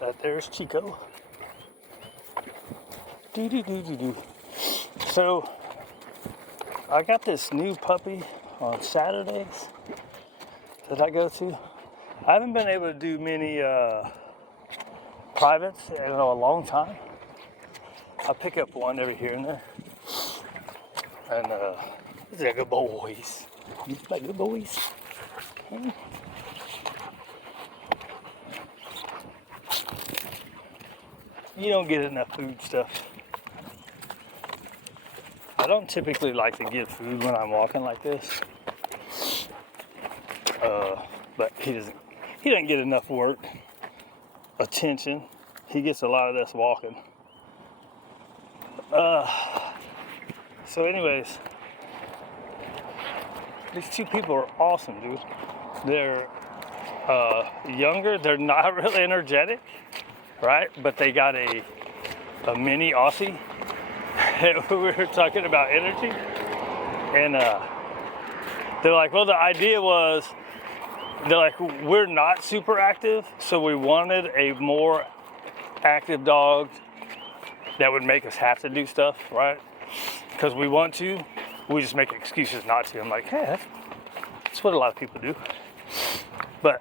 That there's Chico. So I got this new puppy on Saturdays that I go to. I haven't been able to do many privates in a long time. I pick up one every here and there. And these are good boys. These are good boys. You don't get enough food stuff. I don't typically like to get food when I'm walking like this. But he doesn't get enough work, attention. He gets a lot of this walking. So anyways, these two people are awesome, dude. They're younger, they're not really energetic, right? But they got a mini Aussie. We were talking about energy, and they're like, well, the idea was, they're like, we're not super active, so we wanted a more active dog that would make us have to do stuff, right? Because we want to, we just make excuses not to. I'm like, hey, that's what a lot of people do. But,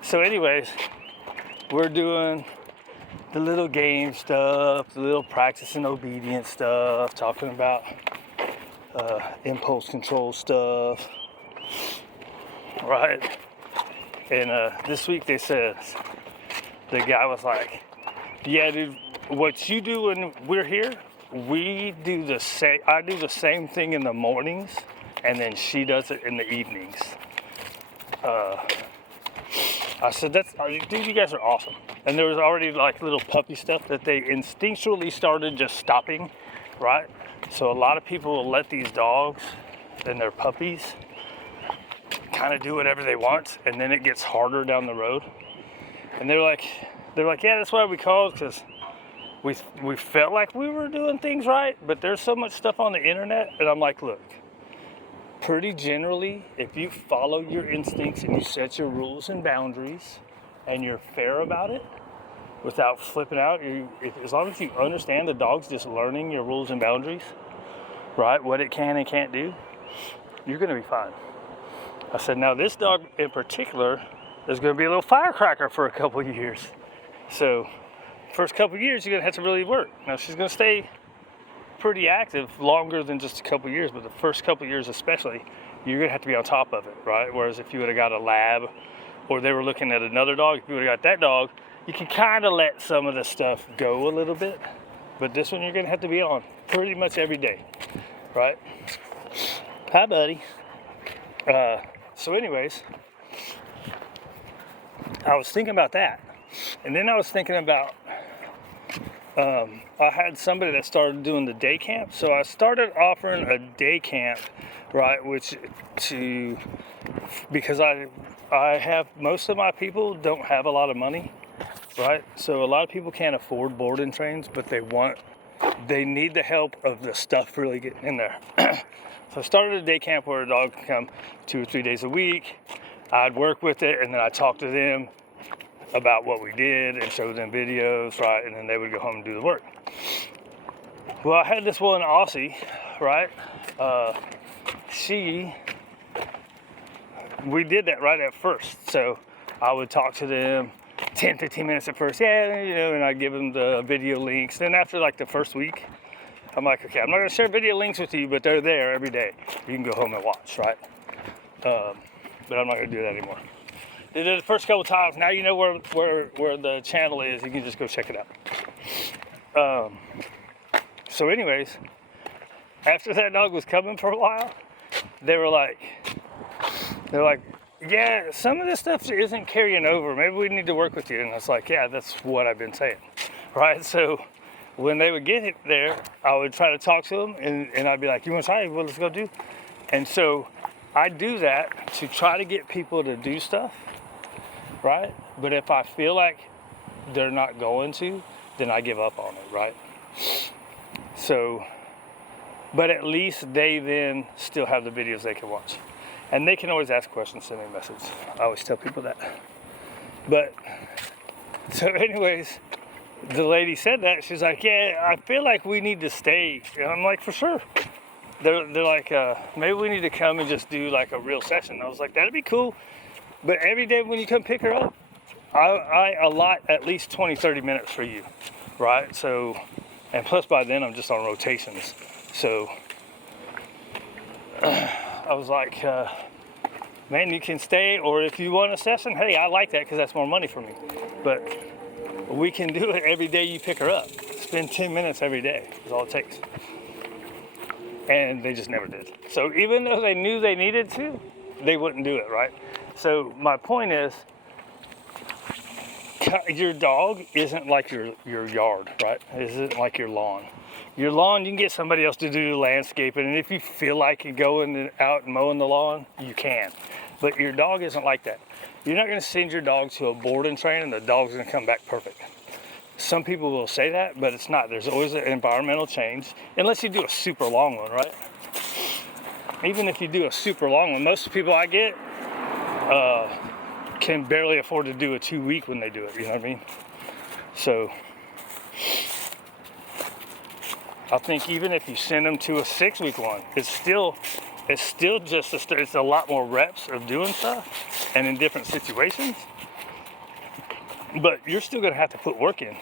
so anyways, we're doing the little game stuff, the little practice and obedience stuff, talking about impulse control stuff, right? And this week they said, the guy was like, yeah, dude, what you do when we're here, we do the same. I do the same thing in the mornings, and then she does it in the evenings. I said, dude, you guys are awesome. And there was already like little puppy stuff that they instinctually started just stopping, right? So a lot of people will let these dogs and their puppies kind of do whatever they want, and then it gets harder down the road. And they're like, yeah, that's why we called, because we felt like we were doing things right, but there's so much stuff on the internet. And I'm like, look, pretty generally, if you follow your instincts and you set your rules and boundaries and you're fair about it without flipping out, as long as you understand the dog's just learning your rules and boundaries, right, what it can and can't do, you're going to be fine. I said, now this dog in particular is going to be a little firecracker for a couple of years. So first couple of years, you're going to have to really work. Now she's going to stay pretty active longer than just a couple years, but the first couple years especially, you're gonna have to be on top of it, right? Whereas if you would have got a lab, or they were looking at another dog, if you would have got that dog, you can kind of let some of the stuff go a little bit, but this one you're gonna have to be on pretty much every day, right? Hi, buddy. So anyways, I was thinking about that, and then I was thinking about I had somebody that started doing the day camp. So I started offering a day camp, right, because I have, most of my people don't have a lot of money, right? So a lot of people can't afford board and trains, but they need the help of the stuff really getting in there. So I started a day camp where a dog can come 2 or 3 days a week. I'd work with it, and then I talk to them about what we did and show them videos, right? And then they would go home and do the work. Well, I had this one Aussie, right? We did that right at first. So I would talk to them 10, 15 minutes at first, and I'd give them the video links. Then after like the first week, I'm like, okay, I'm not gonna share video links with you, but they're there every day. You can go home and watch, right? But I'm not gonna do that anymore. Did it the first couple times. Now you know where the channel is. You can just go check it out. So anyways, after that dog was coming for a while, they're like, yeah, some of this stuff isn't carrying over. Maybe we need to work with you. And I was like, yeah, that's what I've been saying, right? So when they would get it there, I would try to talk to them, and I'd be like, you want to try? Well, let's go do. And so I do that to try to get people to do stuff, right? But if I feel like they're not going to, then I give up on it, right? So, but at least they then still have the videos they can watch. And they can always ask questions, send me a message. I always tell people that. But So anyways, the lady said that. She's like, yeah, I feel like we need to stay. And I'm like, for sure. They're like, maybe we need to come and just do like a real session. I was like, that'd be cool. But every day when you come pick her up, I allot at least 20, 30 minutes for you, right? So, and plus by then I'm just on rotations. So I was like, man, you can stay, or if you want a session, hey, I like that because that's more money for me. But we can do it every day you pick her up. Spend 10 minutes every day is all it takes. And they just never did. So even though they knew they needed to, they wouldn't do it, right? So my point is, your dog isn't like your yard, right? It isn't like your lawn. Your lawn, you can get somebody else to do the landscaping, and if you feel like going out and mowing the lawn, you can. But your dog isn't like that. You're not gonna send your dog to a board and train and the dog's gonna come back perfect. Some people will say that, but it's not. There's always an environmental change, unless you do a super long one, right? Even if you do a super long one, most people I get can barely afford to do a 2-week when they do it, you know what I mean? So I think even if you send them to a 6-week one, it's still just it's a lot more reps of doing stuff and in different situations. But you're still gonna have to put work in,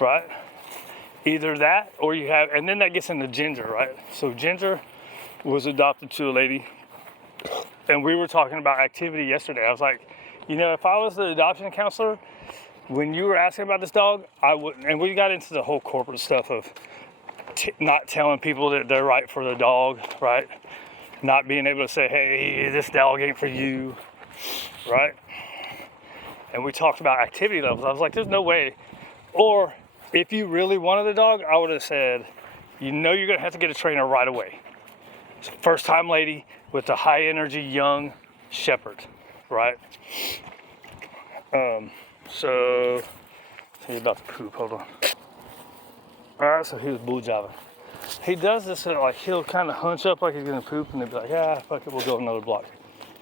right? Either that or you have, and then that gets into Ginger, right? So Ginger was adopted to a lady, and we were talking about activity yesterday. I was like, you know, if I was the adoption counselor, when you were asking about this dog, I wouldn't, and we got into the whole corporate stuff of not telling people that they're right for the dog, right? Not being able to say, hey, this dog ain't for you, right? And we talked about activity levels. I was like, there's no way. Or if you really wanted a dog, I would have said, you know you're gonna have to get a trainer right away. So first time lady with a high energy young shepherd, right? So he's about to poop, hold on. All right, so he was bull jiving. He does this, like he'll kind of hunch up like he's gonna poop and they'll be like, yeah, fuck it, we'll go another block.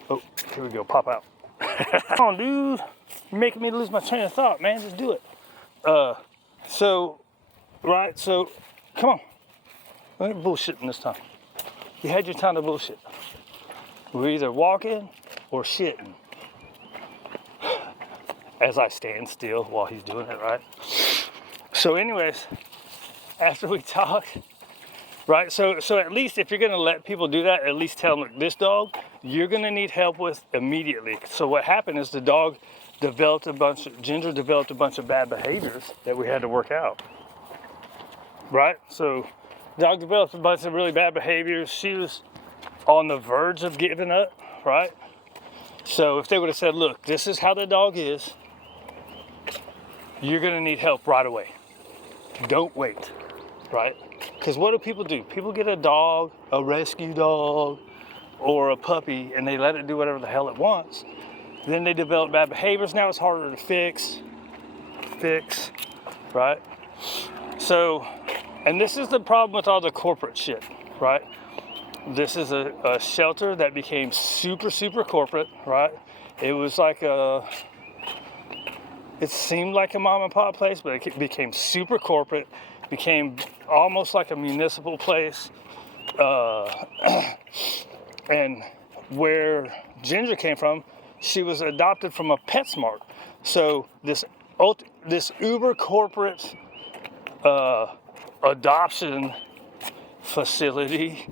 Oh, here we go, pop out. Come on, dude. You're making me lose my train of thought, man. Just do it. So, come on. I ain't bullshitting this time. You had your time to bullshit. We're either walking or shitting. As I stand still while he's doing it, right? So anyways, after we talk, right? So at least if you're gonna let people do that, at least tell them, look, this dog, you're gonna need help with immediately. So what happened is the dog Ginger developed a bunch of bad behaviors that we had to work out, right? So dog developed a bunch of really bad behaviors. She was on the verge of giving up, right? So if they would have said, look, this is how the dog is, you're gonna need help right away. Don't wait, right? Because what do people do? People get a dog, a rescue dog, or a puppy, and they let it do whatever the hell it wants. Then they develop bad behaviors. Now it's harder to fix, right? So, and this is the problem with all the corporate shit, right? This is a shelter that became super, super corporate, right? It was like it seemed like a mom and pop place, but it became super corporate, became almost like a municipal place. And where Ginger came from, she was adopted from a PetSmart. So this uber corporate adoption facility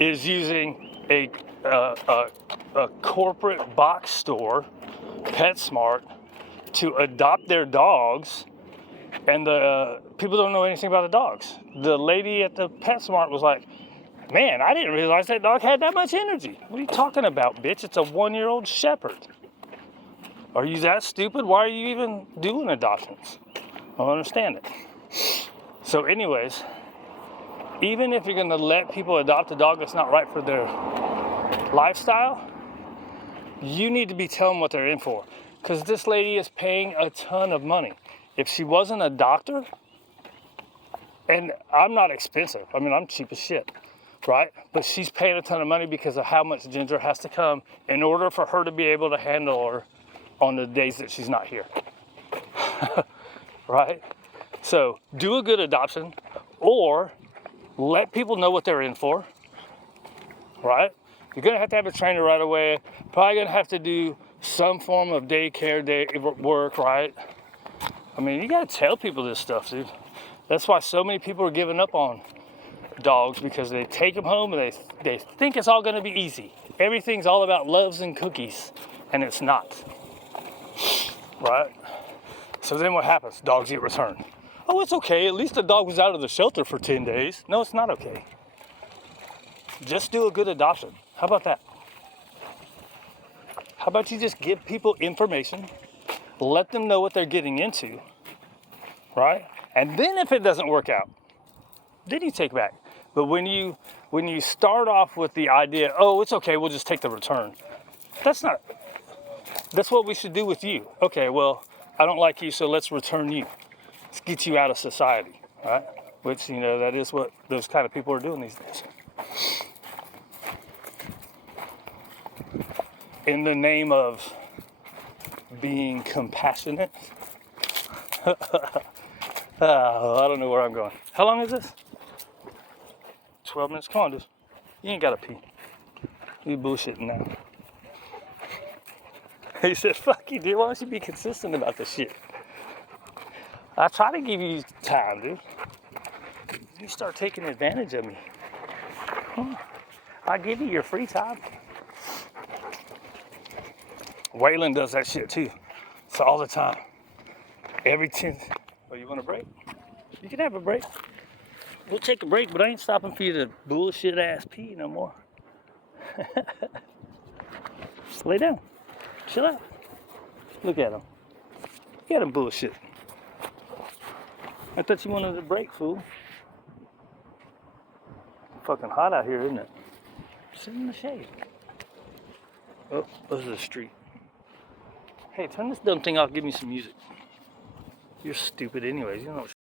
is using a corporate box store, PetSmart, to adopt their dogs, and the people don't know anything about the dogs. The lady at the PetSmart was like, man, I didn't realize that dog had that much energy. What are you talking about, bitch? It's a 1-year-old shepherd. Are you that stupid? Why are you even doing adoptions? I don't understand it. So anyways, even if you're gonna let people adopt a dog that's not right for their lifestyle, you need to be telling what they're in for. Because this lady is paying a ton of money. If she wasn't a doctor, and I'm not expensive, I mean, I'm cheap as shit, right? But she's paying a ton of money because of how much Ginger has to come in order for her to be able to handle her on the days that she's not here, right? So do a good adoption, or let people know what they're in for, right? You're gonna have to have a trainer right away. Probably gonna have to do some form of daycare work, right? I mean, you gotta tell people this stuff, dude. That's why so many people are giving up on dogs, because they take them home and they think it's all gonna be easy. Everything's all about loves and cookies, and it's not, right? So then what happens? Dogs get returned. Oh, it's okay. At least the dog was out of the shelter for 10 days. No, it's not okay. Just do a good adoption. How about that? How about you just give people information, let them know what they're getting into, right? And then if it doesn't work out, then you take back. But when you start off with the idea, oh, it's okay, we'll just take the return. That's what we should do with you. Okay, well, I don't like you, so let's return you. Let's get you out of society, right? Which, that is what those kind of people are doing these days. In the name of being compassionate. I don't know where I'm going. How long is this? 12 minutes. Come on, dude. You ain't gotta pee. You bullshitting now. He said, fuck you, dude. Why don't you be consistent about this shit? I try to give you time, dude. You start taking advantage of me. I give you your free time. Waylon does that shit too. It's all the time. Every 10. Oh, you want a break? You can have a break. We'll take a break, but I ain't stopping for you to bullshit ass pee no more. Just lay down. Chill out. Look at him. Look at him bullshit. I thought you wanted a break, fool. Fucking hot out here, isn't it? Sit in the shade. Oh, this is the street. Hey, turn this dumb thing off. Give me some music. You're stupid anyways. You know what